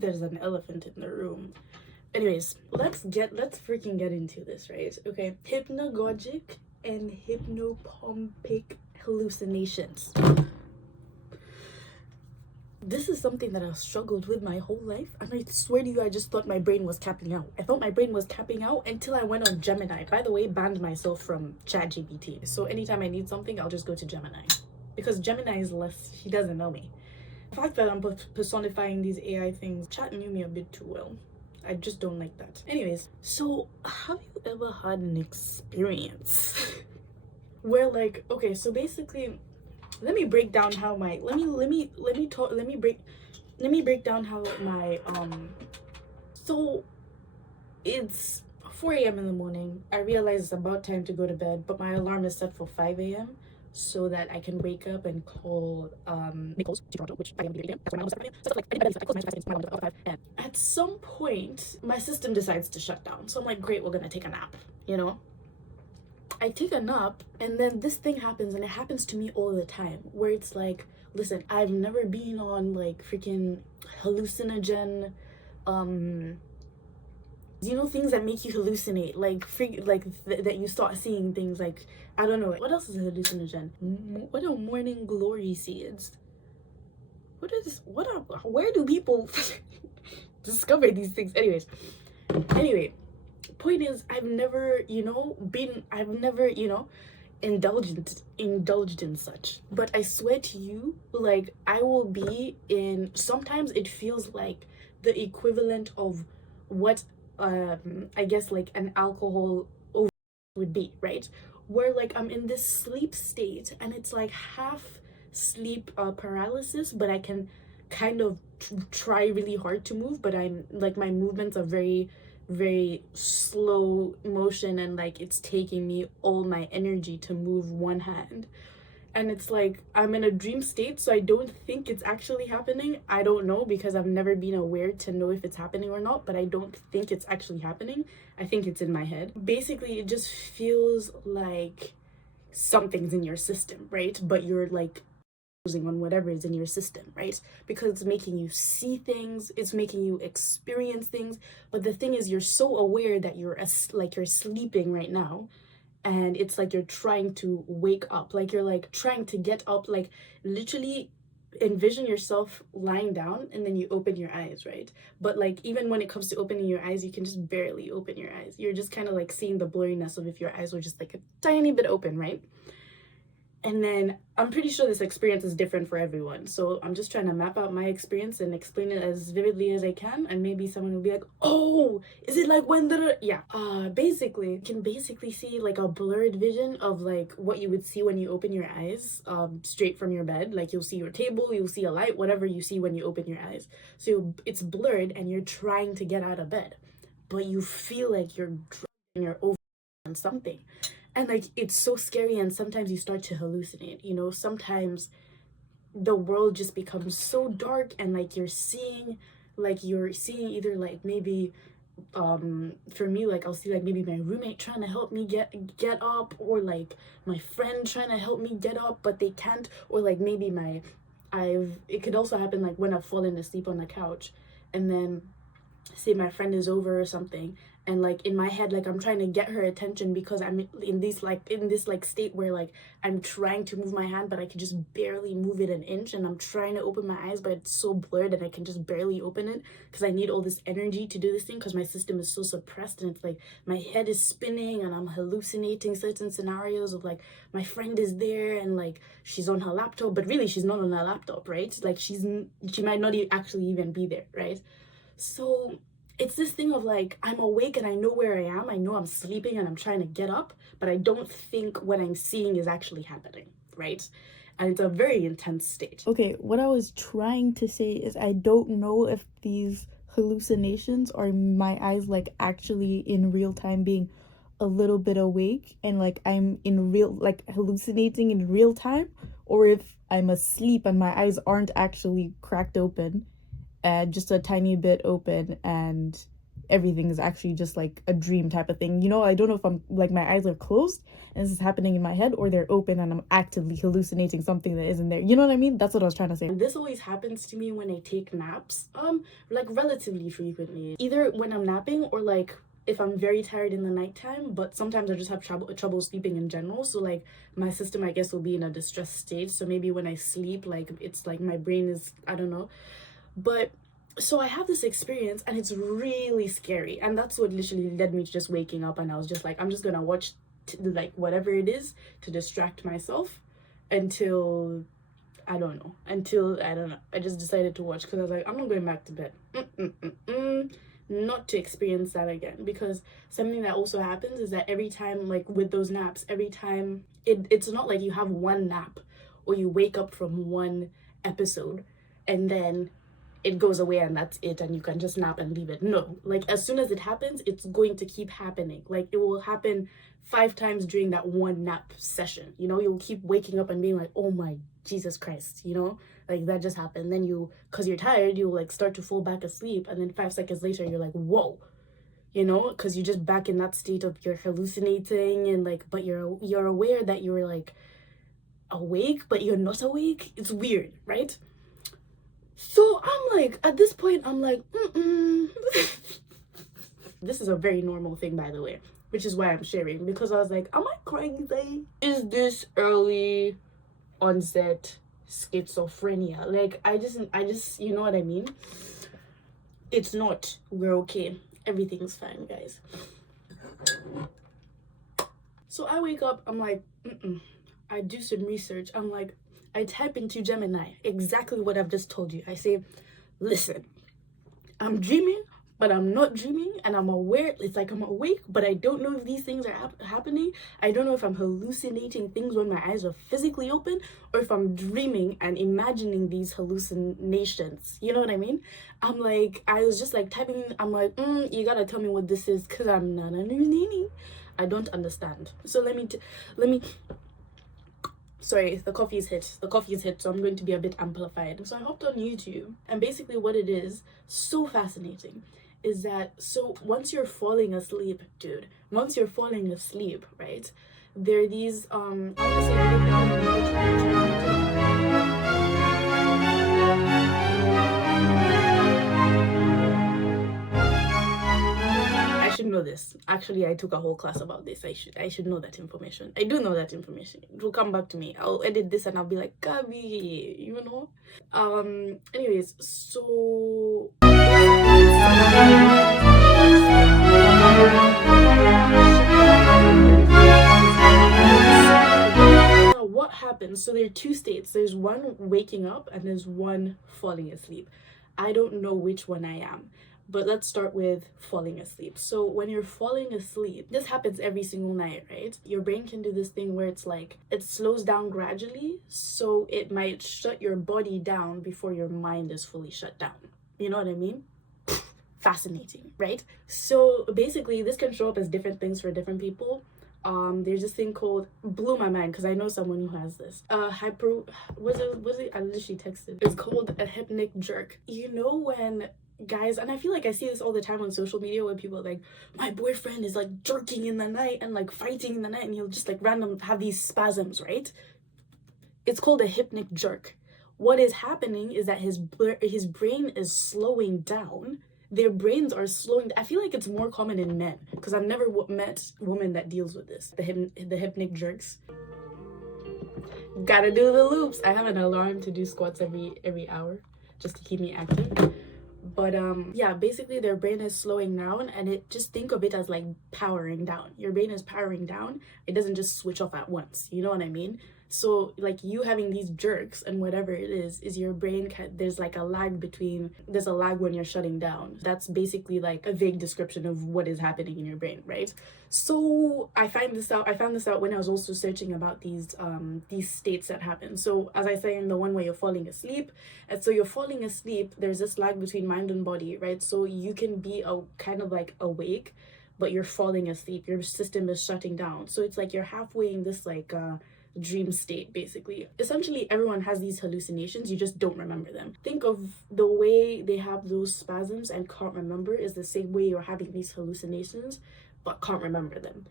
think there's an elephant in the room. Anyways, let's freaking get into this, right? Okay, hypnagogic and hypnopompic hallucinations. This is something that I've struggled with my whole life, and I swear to you, I just thought my brain was capping out. I thought my brain was capping out until I went on Gemini. By the way, banned myself from ChatGPT. So anytime I need something, I'll just go to Gemini, because Gemini is less, he doesn't know me. The fact that I'm personifying these AI things, Chat knew me a bit too well. I just don't like that. Anyways, so have you ever had an experience where, like, okay, so basically, let me break down how my let me break down how my so it's 4 a.m. in the morning. I realize it's about time to go to bed, but my alarm is set for 5 a.m. so that I can wake up and call make calls to Toronto, which 5 a.m. to 8 a.m. That's when my alarm is set. So like I close my alarm at 5 a.m. At some point, my system decides to shut down. So I'm like, great, we're gonna take a nap, you know? I take a nap, and then this thing happens, and it happens to me all the time, where it's like, listen, I've never been on like freaking hallucinogen, you know, things that make you hallucinate, like that you start seeing things like, I don't know, what else is a hallucinogen? What are morning glory seeds? Where do people discover these things? Anyway, point is, I've never, indulged in such. But I swear to you, like, I will be in, sometimes it feels like the equivalent of what I guess like an alcohol overdose would be, right? Where like I'm in this sleep state, and it's like half sleep paralysis, but I can kind of try really hard to move, but I'm like, my movements are very slow motion, and like it's taking me all my energy to move one hand. And it's like I'm in a dream state, so I don't think it's actually happening. I don't know, because I've never been aware to know if it's happening or not, but I don't think it's actually happening. I think it's in my head. Basically, it just feels like something's in your system, right? But you're like on whatever is in your system, right? Because it's making you see things, it's making you experience things. But the thing is, you're so aware that you're sleeping right now, and it's like you're trying to wake up, like you're like trying to get up, like literally envision yourself lying down, and then you open your eyes, right? But like, even when it comes to opening your eyes, you can just barely open your eyes. You're just kind of like seeing the blurriness of if your eyes were just like a tiny bit open, right? And then I'm pretty sure this experience is different for everyone. So I'm just trying to map out my experience and explain it as vividly as I can. And maybe someone will be like, oh, is it like when the... Yeah. Basically, you can basically see like a blurred vision of like what you would see when you open your eyes straight from your bed. Like you'll see your table, you'll see a light, whatever you see when you open your eyes. So it's blurred, and you're trying to get out of bed, but you feel like you're over on something. And like, it's so scary, and sometimes you start to hallucinate, you know? Sometimes the world just becomes so dark, and like you're seeing either like maybe for me, like I'll see like maybe my roommate trying to help me get up, or like my friend trying to help me get up but they can't, or like maybe it could also happen like when I've fallen asleep on the couch, and then say my friend is over or something, and like in my head, like I'm trying to get her attention, because I'm in this state where like I'm trying to move my hand, but I can just barely move it an inch, and I'm trying to open my eyes, but it's so blurred and I can just barely open it, because I need all this energy to do this thing, because my system is so suppressed, and it's like my head is spinning, and I'm hallucinating certain scenarios of like my friend is there, and like she's on her laptop, but really she's not on her laptop, right? Like she might not actually even be there, right? So it's this thing of like, I'm awake and I know where I am. I know I'm sleeping and I'm trying to get up, but I don't think what I'm seeing is actually happening, right? And it's a very intense state. Okay, what I was trying to say is, I don't know if these hallucinations are my eyes like actually in real time being a little bit awake, and like I'm in real, like hallucinating in real time, or if I'm asleep and my eyes aren't actually cracked open, and just a tiny bit open, and everything is actually just like a dream type of thing. You know, I don't know if I'm like my eyes are closed and this is happening in my head, or they're open and I'm actively hallucinating something that isn't there. You know what I mean? That's what I was trying to say. This always happens to me when I take naps, like relatively frequently. Either when I'm napping or like if I'm very tired in the nighttime, but sometimes I just have trouble sleeping in general. So like my system, I guess, will be in a distressed state. So maybe when I sleep, like it's like my brain is, I don't know. But so I have this experience and it's really scary. And that's what literally led me to just waking up, and I was just like, I'm just gonna watch like whatever it is to distract myself until I don't know. I just decided to watch because I was like, I'm not going back to bed. Not to experience that again. Because something that also happens is that every time, like with those naps, every time it's not like you have one nap or you wake up from one episode and then it goes away and that's it and you can just nap and leave it. No, like as soon as it happens, it's going to keep happening. Like it will happen 5 times during that one nap session. You know, you'll keep waking up and being like, oh my Jesus Christ, you know, like that just happened. Then you, because you're tired, you'll like start to fall back asleep, and then 5 seconds later you're like, whoa, you know, because you're just back in that state of you're hallucinating and like, but you're aware that you're like awake but you're not awake. It's weird, right? So I'm like, at this point I'm like, this is a very normal thing, by the way, which is why I'm sharing, because I was like, am I crazy? Is this early onset schizophrenia? Like I just you know what I mean? It's not. We're okay. Everything's fine, guys. So I wake up, I'm like, I do some research. I'm like, I type into Gemini exactly what I've just told you. I say, listen, I'm dreaming, but I'm not dreaming, and I'm aware. It's like I'm awake, but I don't know if these things are happening. I don't know if I'm hallucinating things when my eyes are physically open, or if I'm dreaming and imagining these hallucinations. You know what I mean? I'm like, I was just like typing. I'm like, you gotta tell me what this is, because I'm not understanding. I don't understand. So let me. Sorry, the coffee is hit, so I'm going to be a bit amplified. So I hopped on YouTube, and basically what it is, so fascinating, is that, so once you're falling asleep, dude, right, there are these, I should know this. Actually, I took a whole class about this. I should know that information. I do know that information. It will come back to me. I'll edit this and I'll be like, Gabi, you know? Anyways, so what happens? So there are 2 states. There's one waking up and there's one falling asleep. I don't know which one I am. But let's start with falling asleep. So when you're falling asleep, this happens every single night, right? Your brain can do this thing where it's like, it slows down gradually, so it might shut your body down before your mind is fully shut down. You know what I mean? Fascinating, right? So basically, this can show up as different things for different people. There's this thing called, blew my mind because I know someone who has this. Was it? I literally texted. It's called a hypnic jerk. You know when guys, and I feel like I see this all the time on social media where people are like, my boyfriend is like jerking in the night and like fighting in the night, and he'll just like random have these spasms, right? It's called a hypnic jerk. What is happening is that his brain is slowing down. Their brains are slowing. I feel like it's more common in men because I've never met a woman that deals with this. The hypnic jerks. Gotta do the loops. I have an alarm to do squats every hour just to keep me active. But yeah, basically their brain is slowing down, and it, just think of it as like powering down. Your brain is powering down. It doesn't just switch off at once. You know what I mean? So like you having these jerks and whatever it is your brain there's like a lag when you're shutting down. That's basically like a vague description of what is happening in your brain, right? So I found this out when I was also searching about these states that happen. So as I say, in the one where you're falling asleep, and so you're falling asleep, there's this lag between mind and body, right? So you can be kind of like awake, but you're falling asleep. Your system is shutting down. So it's like you're halfway in this like dream state, basically. Essentially, everyone has these hallucinations, you just don't remember them. Think of the way they have those spasms and can't remember is the same way you're having these hallucinations but can't remember them.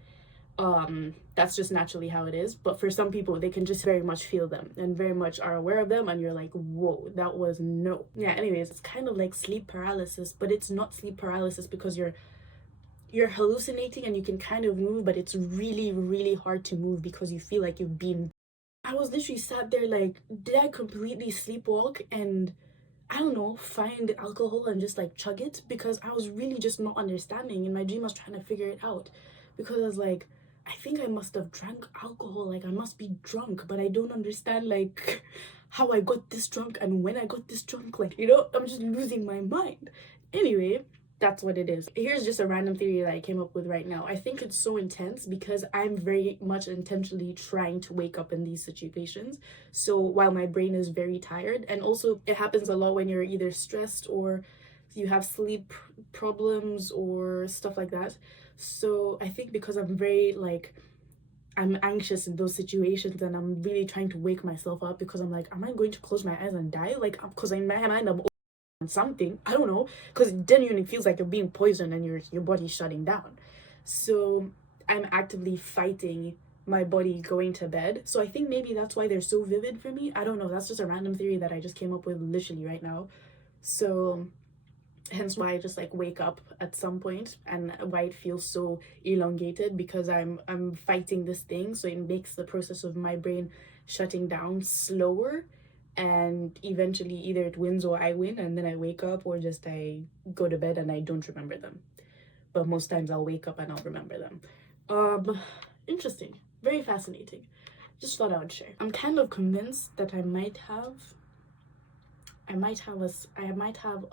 That's just naturally how it is, but for some people they can just very much feel them and very much are aware of them, and you're like, whoa, that was no. Yeah, anyways, it's kind of like sleep paralysis, but it's not sleep paralysis because you're hallucinating and you can kind of move, but it's really, really hard to move because you feel like you've been. I was literally sat there like, did I completely sleepwalk and, I don't know, find alcohol and just like chug it? Because I was really just not understanding. In my dream, I was trying to figure it out because I was like, I think I must have drank alcohol. Like, I must be drunk, but I don't understand like how I got this drunk and when I got this drunk. Like, I'm just losing my mind. Anyway, that's what it is. Here's just a random theory that I came up with right now. I think it's so intense because I'm very much intentionally trying to wake up in these situations. So while my brain is very tired, and also it happens a lot when you're either stressed or you have sleep problems or stuff like that. So I think because I'm very like, I'm anxious in those situations and I'm really trying to wake myself up because I'm like, am I going to close my eyes and die? Like, because in my mind I'm something, I don't know, because it genuinely feels like you're being poisoned and your body's shutting down. So I'm actively fighting my body going to bed. So I think maybe that's why they're so vivid for me. I don't know, that's just a random theory that I just came up with literally right now. So hence why I just like wake up at some point and why it feels so elongated, because I'm fighting this thing, so it makes the process of my brain shutting down slower, and eventually either it wins or I win, and then I wake up, or just I go to bed and I don't remember them. But most times I'll wake up and I'll remember them. Interesting, very fascinating. Just thought I would share. I'm kind of convinced that I might have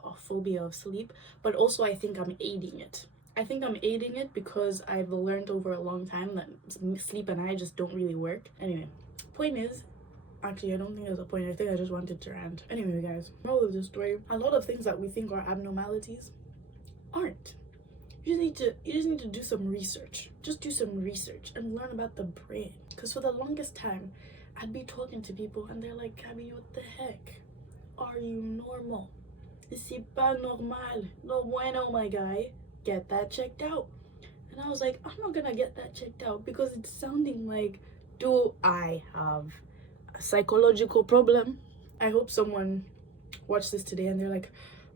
a phobia of sleep, but also I think I'm aiding it. I think I'm aiding it because I've learned over a long time that sleep and I just don't really work. Anyway, point is, actually, I don't think there's a point. I think I just wanted to rant. Anyway, guys, moral of the story: a lot of things that we think are abnormalities aren't. You just need to do some research. Just do some research and learn about the brain. Because for the longest time, I'd be talking to people and they're like, Gabby, what the heck? Are you normal? C'est pas normal. No bueno, my guy. Get that checked out. And I was like, I'm not gonna get that checked out because it's sounding like, do I have a psychological problem? I hope someone watched this today and they're like,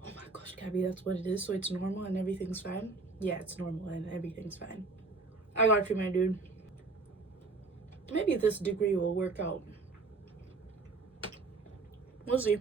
oh my gosh, Gabby, that's what it is. So it's normal and everything's fine. Yeah, it's normal and everything's fine. I got you, my dude. Maybe this degree will work out. We'll see.